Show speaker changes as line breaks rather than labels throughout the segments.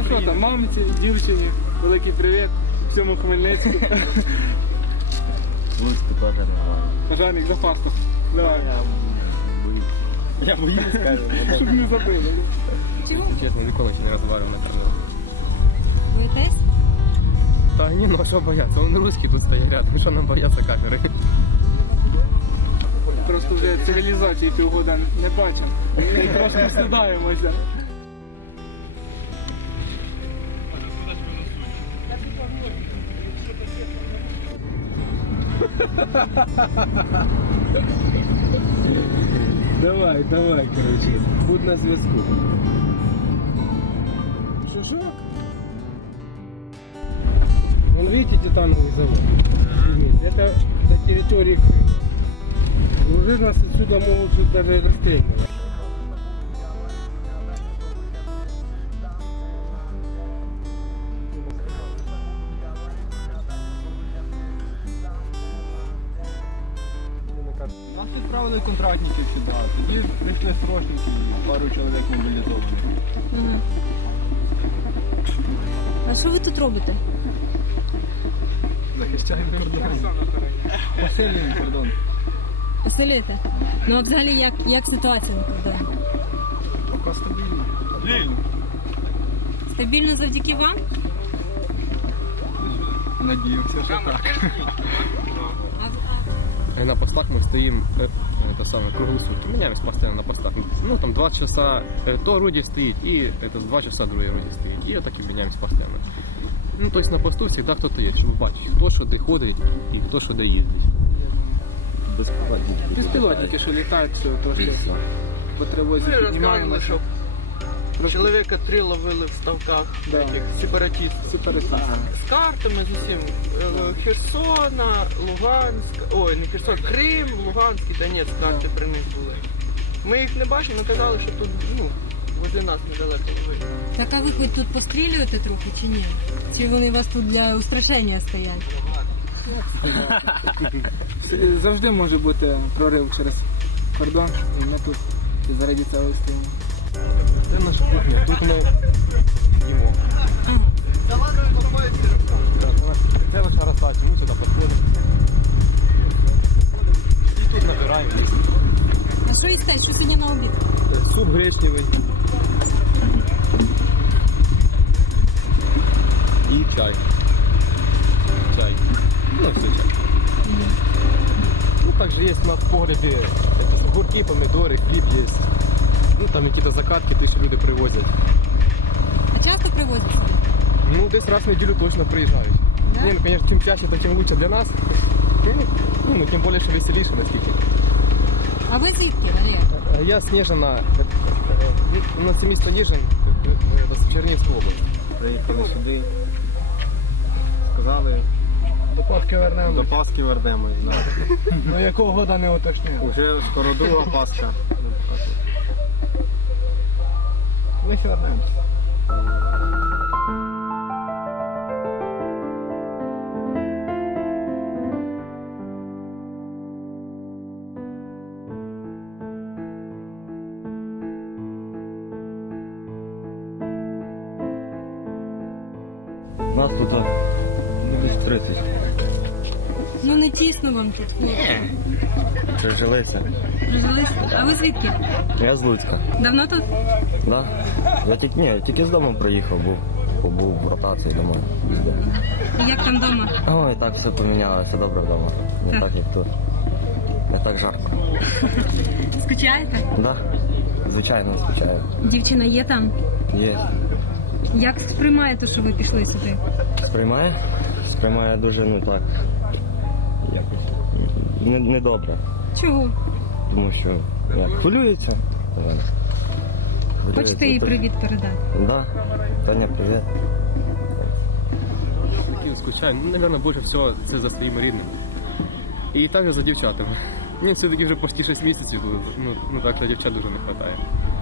що там, мамці, дівчині, великий привіт, всьому Хмельницьку.
Луцьку теж не знаю.
Пожарник, за паспорт. Давай.
Я боюсь, кажу.
Щоб не забили.
Чого?
Чесно, ніколи ще не розмовляв на камеру.
Боїтесь?
Та ні, ну а що бояться? Вони русські тут стоять рядом, що нам бояться камери?
Просто вже цивілізації півгода не бачимо. І трошки стидаємося.
Давай, короче, будь на зв'язку.
Що?
Вон видите титановый завод? Это на территории Крыма. Уже нас отсюда могут даже расстреливать.
Нас відправили контрактників сюди, тоді прийшли срочники, пару чоловік мобілізованих.
Ага. А що ви тут робите?
Захищаємо кордон. Посилюємо кордон.
Посилюєте? Ну а взагалі як ситуація на кордоні?
Поки стабільно.
Стабільно завдяки вам?
Надіємося, що так.
На постах мы стоим круглые сутки. Меняемся постоянно на постах. Ну, там 2 часа то орудие стоит, и это 2 часа другое орудие стоит. И вот так и меняемся постоянно. Ну, то есть на посту всегда кто-то есть, чтобы бачить, хто що де ходить і хто що де їздить.
Безпілотники, що літають, все, трошки по тривозі піднімаємося.
Чоловіка 3 ловили в ставках,
Да.
таких сепаратистів. З картами з усім. Херсона, Луганськ, ой, не Херсон, Крим, Луганськ і Донецьк карти при них були. Ми їх не бачили, але казали, що тут, возле нас недалеко ловили.
Так а ви хоч тут пострілюєте трохи чи ні? Чи вони у вас тут для устрашення стоять?
Завжди може бути прорив через кордон, і ми тут заради цього стоїмо.
Це наша кухня, тут ми їмо. Це наша розтача, ми сюди підходимо. І тут набираємо.
А що їсте? Що сьогодні на обід?
Суп гречневий. І чай. Ну, все чай. Ну, также есть у нас в погребе огурки, помидоры, хлеб есть. Ну, там какие-то закатки, тысячи люди привозят.
А часто привозять сюди?
Ну, десь раз в неделю точно приезжают.
Да?
Не, ну, конечно, чем чаще, то тем лучше для нас. Ну, тем более, что веселіше, наскільки.
А ви звідки, Валерій?
Я з Ніжина, на це місто Ніжин, з Чернігівської області.
Приїхали сюди, сказали,
До Пасхи вернемо.
до Пасхи вернемось. Да.
Ну якого года не уточнили.
Уже скоро друга Пасха.
Ми ще вернемося.
Нас тут десь 30.
Ну не тісно вам тут, хлопці.
Прижилися.
Прижилися? А ви звідки?
Я з Луцька.
Давно тут?
Да. Я тільки з дому приїхав, побув в ротації дома.
І як там вдома?
Ой, так все помінялося, добре вдома. Не так, як тут. Не так жарко.
Скучаєте?
Да. Звичайно, скучаю.
Дівчина є там?
Є.
Як сприймаєте, що ви пішли сюди?
Сприймає? Сприймає дуже, так, якось недобре.
Чого?
Тому що хвилюється.
Хочете їй привіт передати?
Да. Таня, привіт.
Скучаю, ну, наверное, больше всего це за своїми рідними. І також за дівчатами. Мені все-таки вже почти 6 місяців тут, ну так що дівчат дуже не вистачає.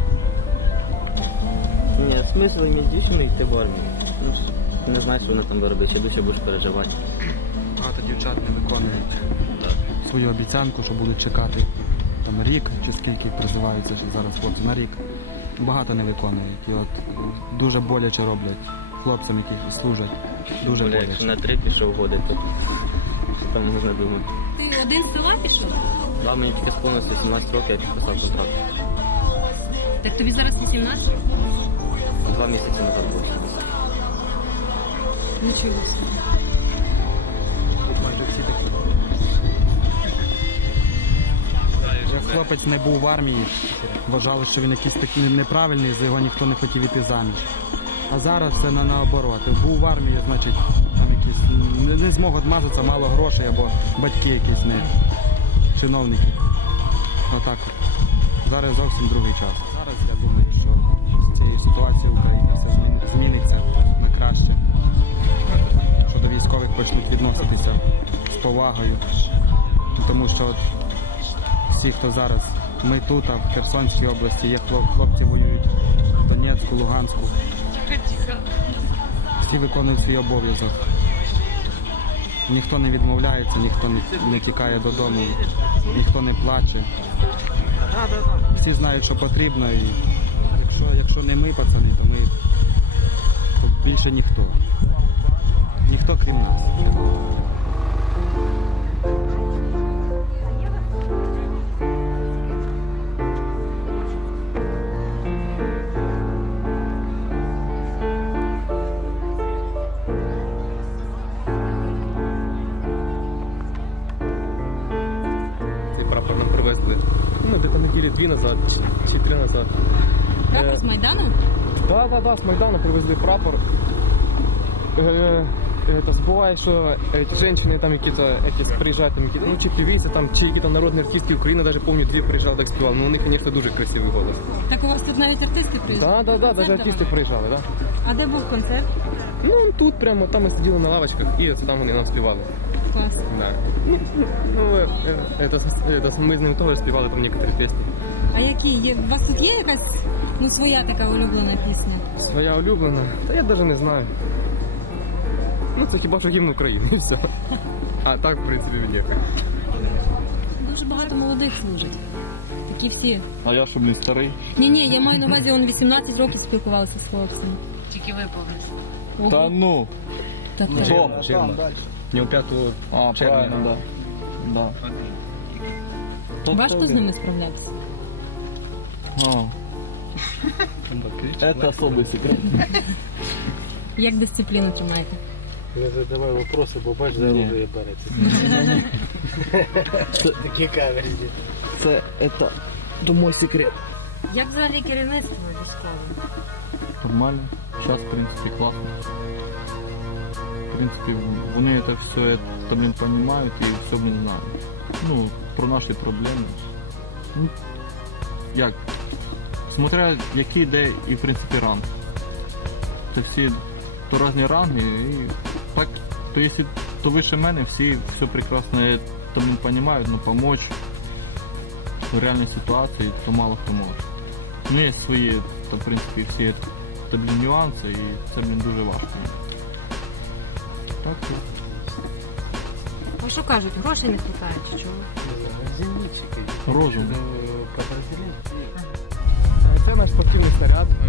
Ні, смисл між дівчиною йти в армію. Ну, ти не знаєш, що вона там робить, ще дужче будеш переживати.
Багато дівчат не виконують свою обіцянку, що будуть чекати там рік, чи скільки призиваються ще зараз хлопці на рік. багато не виконують. І от дуже боляче роблять хлопцям, які служать. Дуже
Бля,
боляче.
якщо на 3 пішов годи, то що там можна думати.
Ти один з села пішов?
Да, мені тільки сповнилося 18 років, я підписав контракт.
Так тобі зараз 18?
2 місяці назад було.
Нічого собі.
Як хлопець не був в армії, вважали, що він якийсь такий неправильний, за його ніхто не хотів іти заміж. А зараз все наоборот. Був в армії, значить, там якісь не змог відмазатися, мало грошей, або батьки якісь не чиновники. Отак. Зараз зовсім другий час. Зараз я думаю, що з цієї ситуації в Україні все зміниться на краще. Що до військових почнуть відноситися з повагою. Тому що всі, хто зараз, ми тут, а в Херсонській області, є хлопці воюють в Донецьку, Луганську. Всі виконують свій обов'язок. Ніхто не відмовляється, ніхто не тікає додому, ніхто не плаче. Всі знають, що потрібно, і якщо не ми, пацани, то ми то більше ніхто. Ніхто крім нас.
Цей прапор нам привезли. Ну, десь неділі 2 назад чи 3 назад.
Прапор з Майдану?
Да, з Майдану привезли прапор. Это буває, що жінки там якісь приїжджають, там, ну, чи певиці, там, чи якісь народні артисти України, навіть пам'ятаю, 2 приїжджали, так співали. Ну, у них, звісно, дуже красивий голос.
Так у вас тут навіть артисти приїжджали?
Да, навіть артисти приїжджали, да.
А де був концерт?
Ну, тут прямо, там ми сиділи на лавочках, і там вони нам співали.
Клас.
Да. Ми з ним теж співали там некоторі пісні.
А які є? У вас тут є якась своя така улюблена пісня?
Своя улюблена? Та я навіть не знаю. Ну, це хіба що гімн України, і все. А так, в принципі, ніяк.
Дуже багато молодих служить. Такі всі.
А я щоб не старий.
Ні, я маю на увазі, 18 років спілкувалися з хлопцями. Тільки виповнилися.
Та ну.
Так,
Жирно. Не у 5 червня.
Правильно, да.
важко з ними справлятися?
Это особый секрет.
Як дисципліну тримаєте?
Не задавай вопроси, бо бач, за руку береться. Такі камери.
Это мой секрет.
Як взагалі керівництво військове?
Нормально. Сейчас, в принципе, классно. В принципе, вони это все, понимают и все, знают. Ну, про наші проблеми. Ну, як? Смотря який де і, в принципі, ранг. Це всі то різні ранги і так, то якщо то вище мене, всі все прекрасно розуміють, но помочь в реальній ситуації, то мало хто може. Ну, є свої, то, в принципі, всі нюанси, і це, дуже важко. Так, так.
А що кажуть, грошей не вистачає чи чого?
Розум.
Це наш спортивний снаряд.